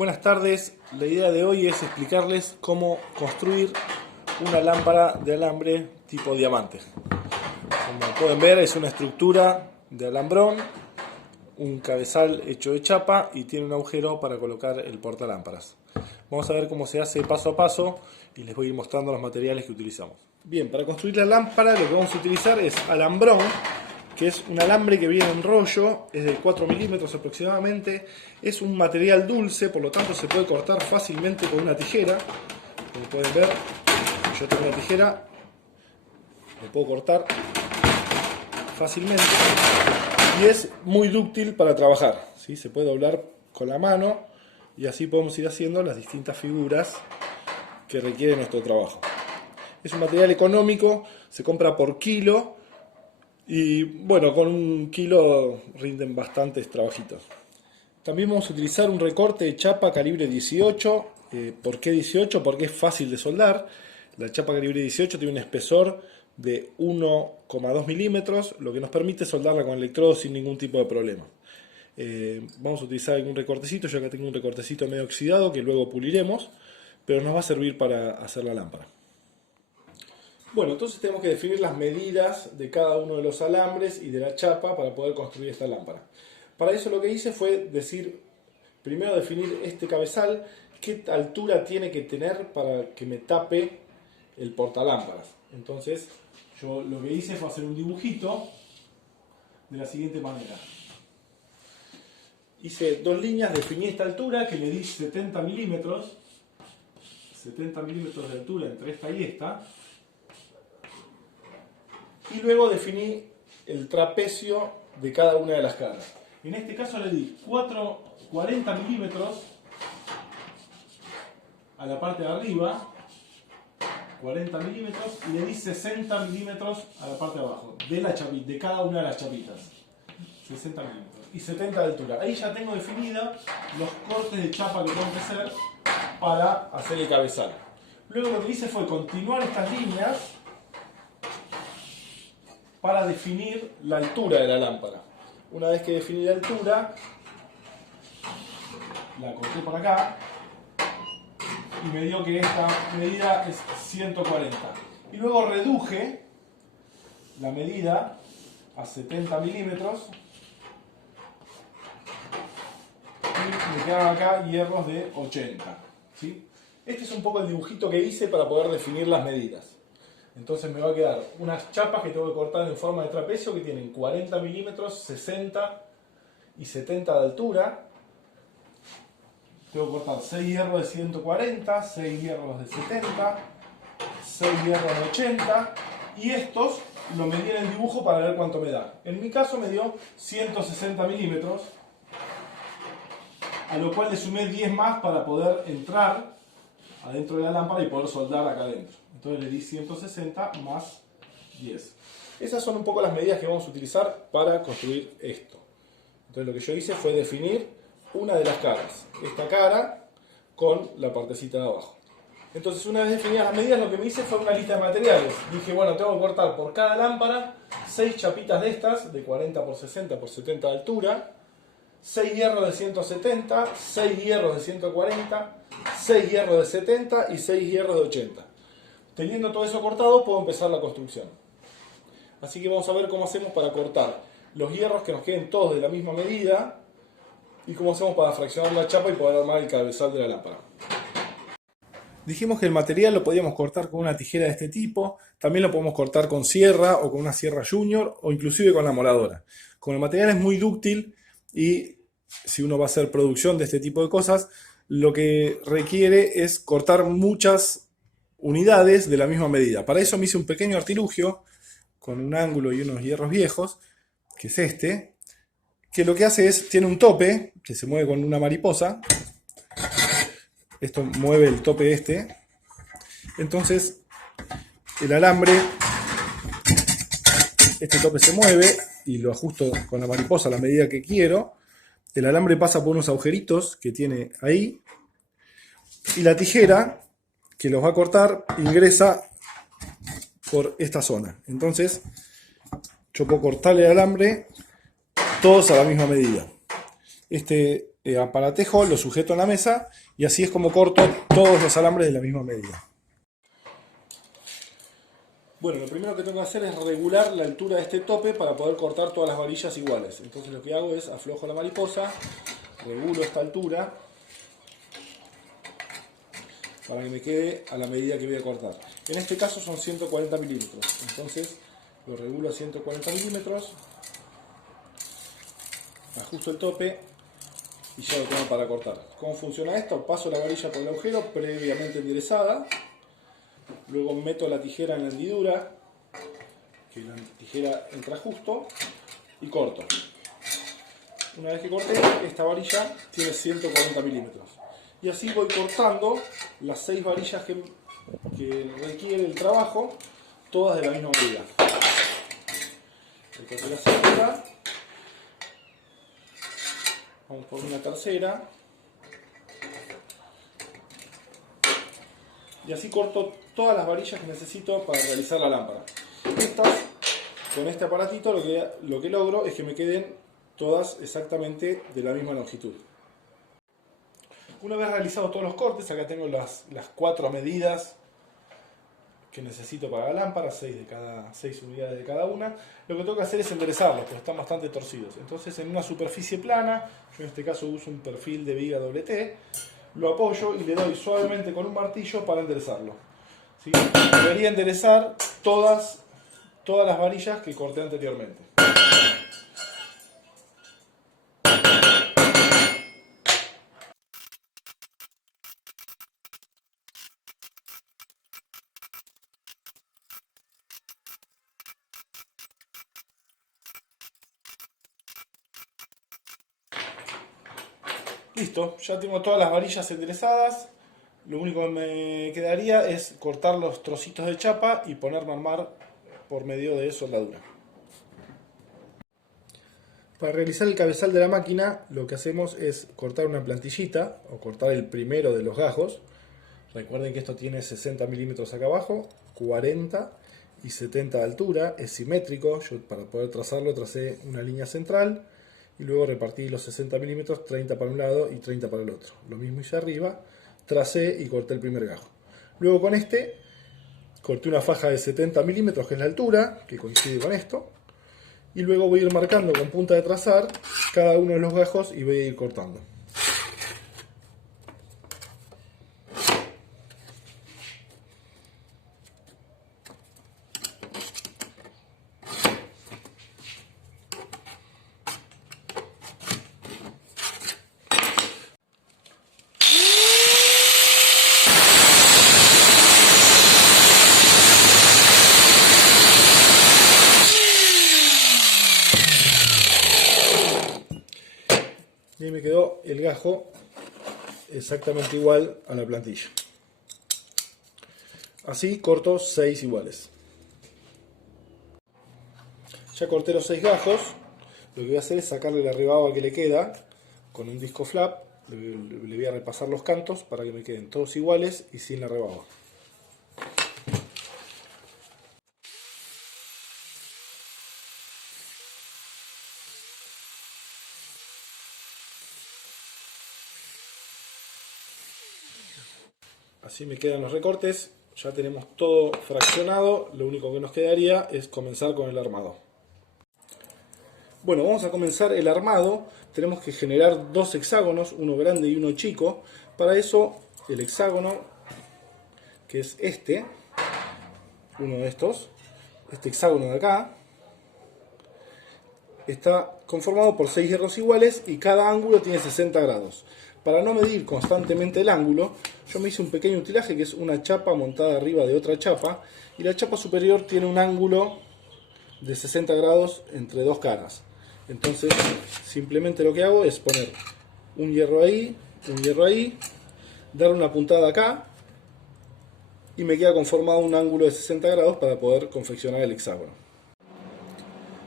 Buenas tardes, la idea de hoy es explicarles cómo construir una lámpara de alambre tipo diamante. Como pueden ver, es una estructura de alambrón, un cabezal hecho de chapa y tiene un agujero para colocar el portalámparas. Vamos a ver cómo se hace paso a paso y les voy a ir mostrando los materiales que utilizamos. Bien, para construir la lámpara lo que vamos a utilizar es alambrón, que es un alambre que viene en rollo, es de 4 milímetros aproximadamente. Es un material dulce, por lo tanto se puede cortar fácilmente con una tijera. Como pueden ver, yo tengo una tijera, lo puedo cortar fácilmente y es muy dúctil para trabajar, ¿sí? Se puede doblar con la mano y así podemos ir haciendo las distintas figuras que requiere nuestro trabajo. Es un material económico, se compra por kilo. Y bueno, con un kilo rinden bastantes trabajitos. También vamos a utilizar un recorte de chapa calibre 18. ¿Por qué 18? Porque es fácil de soldar. La chapa calibre 18 tiene un espesor de 1,2 milímetros, lo que nos permite soldarla con electrodo sin ningún tipo de problema. Vamos a utilizar algún recortecito. Yo acá tengo un recortecito medio oxidado que luego puliremos, pero nos va a servir para hacer la lámpara. Bueno, entonces tenemos que definir las medidas de cada uno de los alambres y de la chapa para poder construir esta lámpara. Para eso lo que hice fue primero definir este cabezal, qué altura tiene que tener para que me tape el portalámparas. Entonces yo lo que hice fue hacer un dibujito de la siguiente manera. Hice dos líneas, definí esta altura que le di 70 milímetros de altura entre esta y esta. Y luego definí el trapecio de cada una de las caras. En este caso le di 40 milímetros a la parte de arriba, 40 milímetros, y le di 60 milímetros a la parte de abajo, de cada una de las chapitas. 60 milímetros y 70 de altura. Ahí ya tengo definida los cortes de chapa que tengo que hacer para hacer el cabezal. Luego lo que hice fue continuar estas líneas para definir la altura de la lámpara. Una vez que definí la altura, la corté por acá y me dio que esta medida es 140. Y luego reduje la medida a 70 milímetros y me quedan acá hierros de 80. ¿Sí? Este es un poco el dibujito que hice para poder definir las medidas. Entonces me va a quedar unas chapas que tengo que cortar en forma de trapecio que tienen 40 milímetros, 60 y 70 de altura. Tengo que cortar 6 hierros de 140, 6 hierros de 70, 6 hierros de 80 y estos lo medí en el dibujo para ver cuánto me da. En mi caso me dio 160 milímetros, a lo cual le sumé 10 más para poder entrar adentro de la lámpara y poder soldar acá adentro. Entonces le di 160 más 10. Esas son un poco las medidas que vamos a utilizar para construir esto. Entonces lo que yo hice fue definir una de las caras. Esta cara con la partecita de abajo. Entonces una vez definidas las medidas lo que me hice fue una lista de materiales. Dije, bueno, tengo que cortar por cada lámpara 6 chapitas de estas, de 40 por 60 por 70 de altura. 6 hierros de 170, 6 hierros de 140, 6 hierros de 70 y 6 hierros de 80. Teniendo todo eso cortado, puedo empezar la construcción. Así que vamos a ver cómo hacemos para cortar los hierros que nos queden todos de la misma medida y cómo hacemos para fraccionar la chapa y poder armar el cabezal de la lámpara. Dijimos que el material lo podíamos cortar con una tijera de este tipo, también lo podemos cortar con sierra o con una sierra junior o inclusive con la moladora. Como el material es muy dúctil y si uno va a hacer producción de este tipo de cosas, lo que requiere es cortar muchas unidades de la misma medida. Para eso me hice un pequeño artilugio con un ángulo y unos hierros viejos, que es este, que lo que hace es, tiene un tope que se mueve con una mariposa. Esto mueve el tope este. Entonces el alambre, este tope se mueve y lo ajusto con la mariposa a la medida que quiero. El alambre pasa por unos agujeritos que tiene ahí y la tijera que los va a cortar ingresa por esta zona. Entonces yo puedo cortarle el alambre todos a la misma medida. Este aparatejo, lo sujeto en la mesa y así es como corto todos los alambres de la misma medida. Bueno, lo primero que tengo que hacer es regular la altura de este tope para poder cortar todas las varillas iguales. Entonces lo que hago es aflojo la mariposa, regulo esta altura para que me quede a la medida que voy a cortar. En este caso son 140 milímetros, entonces lo regulo a 140 milímetros, ajusto el tope y ya lo tengo para cortar. ¿Cómo funciona esto? Paso la varilla por el agujero previamente enderezada, luego meto la tijera en la hendidura, que la tijera entra justo, y corto. Una vez que corté, esta varilla tiene 140 milímetros. Y así voy cortando las 6 varillas que requiere el trabajo, todas de la misma medida. Corté la segunda, vamos por una tercera, y así corto todas las varillas que necesito para realizar la lámpara. Estas, con este aparatito, lo que logro es que me queden todas exactamente de la misma longitud. Una vez realizados todos los cortes, acá tengo las 4 medidas que necesito para la lámpara, 6 unidades de cada una. Lo que tengo que hacer es enderezarlos, porque están bastante torcidos. Entonces, en una superficie plana, yo en este caso uso un perfil de viga WT, lo apoyo y le doy suavemente con un martillo para enderezarlo. ¿Sí? Debería enderezar todas las varillas que corté anteriormente. Listo, ya tengo todas las varillas enderezadas. Lo único que me quedaría es cortar los trocitos de chapa y ponerme a armar por medio de soldadura. Para realizar el cabezal de la máquina, lo que hacemos es cortar una plantillita o cortar el primero de los gajos. Recuerden que esto tiene 60 milímetros acá abajo, 40 y 70 de altura, es simétrico. Yo para poder trazarlo tracé una línea central y luego repartí los 60 milímetros, 30 para un lado y 30 para el otro. Lo mismo hice arriba, tracé y corté el primer gajo. Luego con este corté una faja de 70 milímetros, que es la altura, que coincide con esto. Y luego voy a ir marcando con punta de trazar cada uno de los gajos y voy a ir cortando. Y ahí me quedó el gajo exactamente igual a la plantilla. Así corto 6 iguales. Ya corté los 6 gajos. Lo que voy a hacer es sacarle la rebaba que le queda con un disco flap. Le voy a repasar los cantos para que me queden todos iguales y sin la rebaba. Así me quedan los recortes, ya tenemos todo fraccionado, lo único que nos quedaría es comenzar con el armado. Bueno, vamos a comenzar el armado. Tenemos que generar 2 hexágonos, uno grande y uno chico. Para eso el hexágono, que es este, uno de estos, este hexágono de acá, está conformado por 6 hierros iguales y cada ángulo tiene 60 grados. Para no medir constantemente el ángulo, yo me hice un pequeño utilaje que es una chapa montada arriba de otra chapa, y la chapa superior tiene un ángulo de 60 grados entre 2 caras. Entonces simplemente lo que hago es poner un hierro ahí, dar una puntada acá y me queda conformado un ángulo de 60 grados para poder confeccionar el hexágono.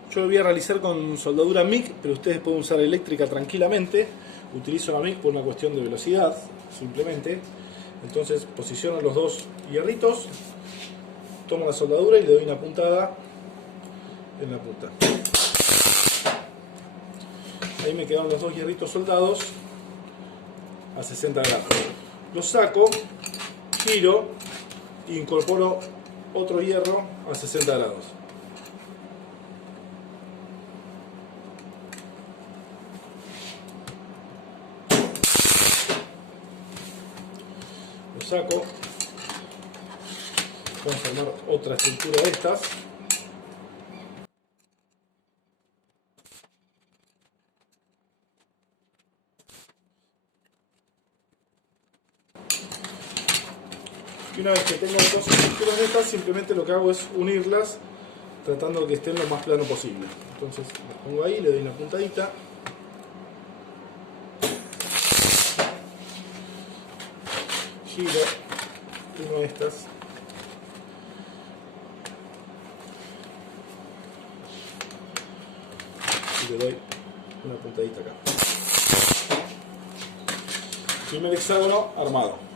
Yo lo voy a realizar con soldadura MIG, pero ustedes pueden usar eléctrica tranquilamente. Utilizo la MIG por una cuestión de velocidad, simplemente. Entonces posiciono los 2 hierritos, tomo la soldadura y le doy una puntada en la punta. Ahí me quedan los 2 hierritos soldados a 60 grados. Lo saco, giro e incorporo otro hierro a 60 grados. Lo saco. Vamos a armar otra estructura de estas. Y una vez que tengo dos estructuras de estas, simplemente lo que hago es unirlas, tratando de que estén lo más plano posible. Entonces las pongo ahí, le doy una puntadita. Giro una de estas. Y le doy una puntadita acá. Primer hexágono armado.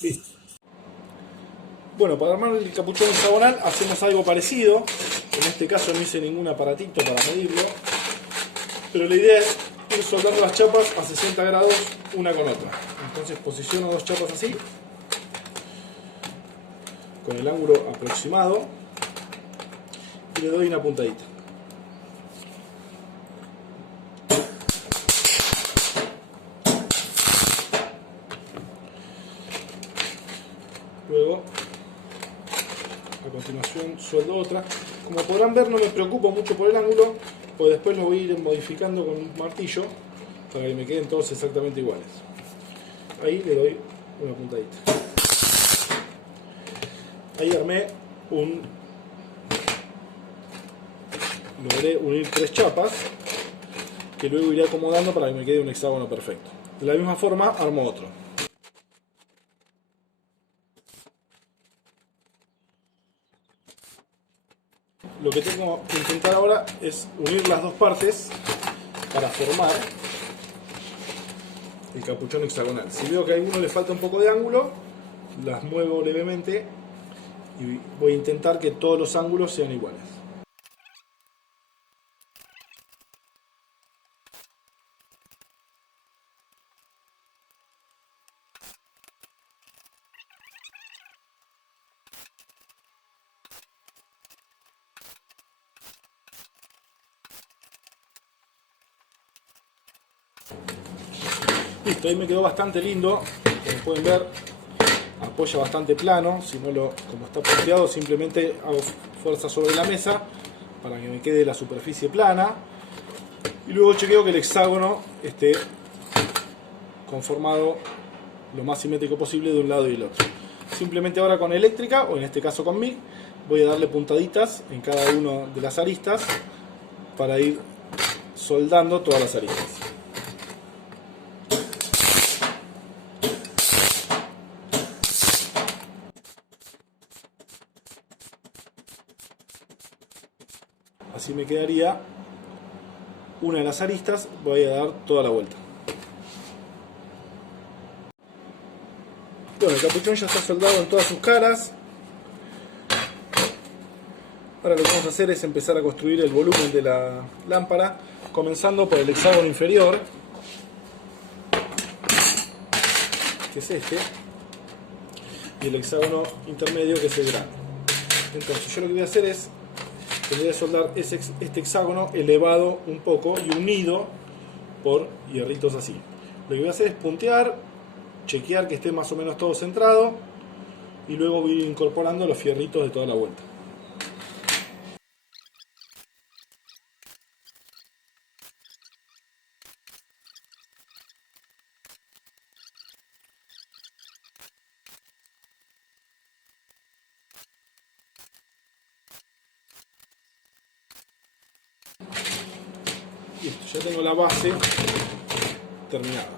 Listo. Bueno, para armar el capuchón hexagonal hacemos algo parecido. En este caso no hice ningún aparatito para medirlo, pero la idea es ir soldando las chapas a 60 grados una con otra. Entonces posiciono dos chapas así, con el ángulo aproximado, y le doy una puntadita. Luego, a continuación, sueldo otra. Como podrán ver, no me preocupo mucho por el ángulo, pues después lo voy a ir modificando con un martillo para que me queden todos exactamente iguales. Ahí le doy una puntadita. Ahí armé logré unir tres chapas que luego iré acomodando para que me quede un hexágono perfecto. De la misma forma armo otro. Lo que tengo que intentar ahora es unir las dos partes para formar el capuchón hexagonal. Si veo que a alguno le falta un poco de ángulo, las muevo levemente y voy a intentar que todos los ángulos sean iguales. Listo, ahí me quedó bastante lindo. Como pueden ver, apoya bastante plano. Si no como está punteado, simplemente hago fuerza sobre la mesa para que me quede la superficie plana. Y luego chequeo que el hexágono esté conformado lo más simétrico posible de un lado y del otro. Simplemente ahora con eléctrica, o en este caso con MIG, voy a darle puntaditas en cada una de las aristas para ir soldando todas las aristas. Así me quedaría una de las aristas, voy a dar toda la vuelta. Bueno, el capuchón ya está soldado en todas sus caras. Ahora lo que vamos a hacer es empezar a construir el volumen de la lámpara, comenzando por el hexágono inferior, que es este, y el hexágono intermedio, que es el grande. Entonces yo lo que voy a hacer es voy a soldar este hexágono elevado un poco y unido por hierritos así. Lo que voy a hacer es puntear, chequear que esté más o menos todo centrado y luego voy a ir incorporando los fierritos de toda la vuelta. Listo, ya tengo la base terminada.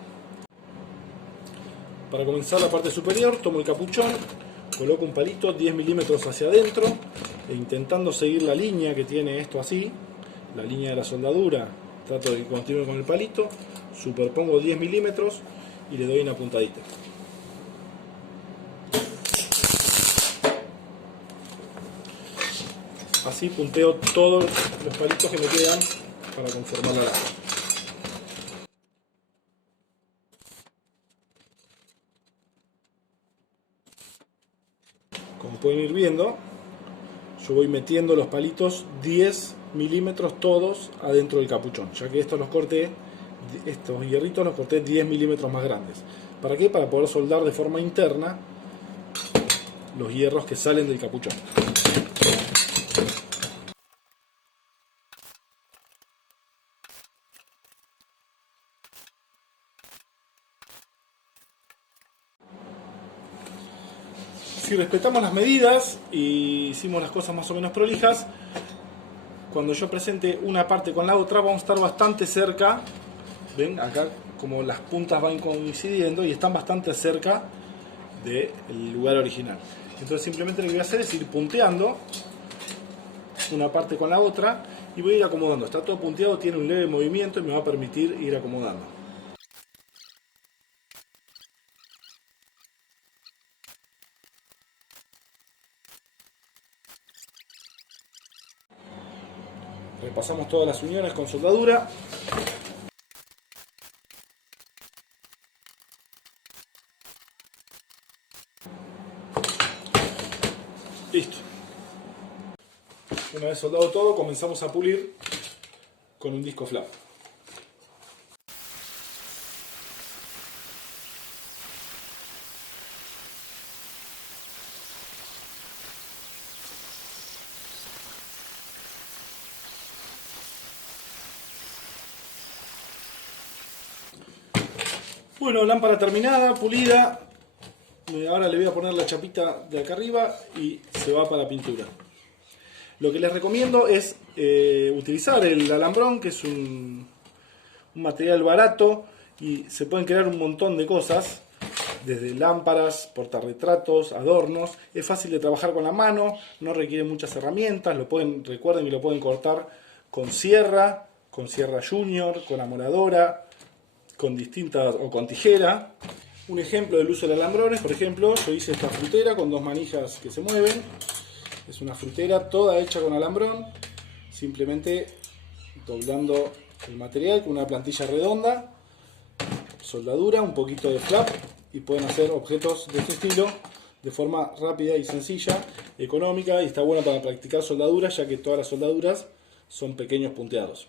Para comenzar la parte superior, tomo el capuchón, Coloco un palito 10 milímetros hacia adentro e intentando seguir la línea que tiene esto así, la línea de la soldadura, trato de que continúe con el palito, superpongo 10 milímetros y le doy una puntadita. Así punteo todos los palitos que me quedan para conformar la lana. Como pueden ir viendo, yo voy metiendo los palitos 10 milímetros todos adentro del capuchón, ya que estos hierritos los corté 10 milímetros más grandes. ¿Para qué? Para poder soldar de forma interna los hierros que salen del capuchón. Si respetamos las medidas y hicimos las cosas más o menos prolijas, cuando yo presente una parte con la otra vamos a estar bastante cerca. Ven acá como las puntas van coincidiendo y están bastante cerca del lugar original. Entonces simplemente lo que voy a hacer es ir punteando una parte con la otra y voy a ir acomodando. Está todo punteado, tiene un leve movimiento y me va a permitir ir acomodando. Repasamos todas las uniones con soldadura. Listo. Una vez soldado todo, comenzamos a pulir con un disco flap. Bueno, lámpara terminada, pulida. Ahora le voy a poner la chapita de acá arriba y se va para pintura. Lo que les recomiendo es utilizar el alambrón, que es un material barato y se pueden crear un montón de cosas, desde lámparas, portarretratos, adornos. Es fácil de trabajar con la mano, no requiere muchas herramientas, recuerden que lo pueden cortar con sierra junior, con amoladora, con distintas o con tijera. Un ejemplo del uso del alambrón es, por ejemplo, yo hice esta frutera con dos manijas que se mueven. Es una frutera toda hecha con alambrón, simplemente doblando el material con una plantilla redonda, soldadura, un poquito de flap y pueden hacer objetos de este estilo de forma rápida y sencilla, económica, y está bueno para practicar soldadura, ya que todas las soldaduras son pequeños punteados.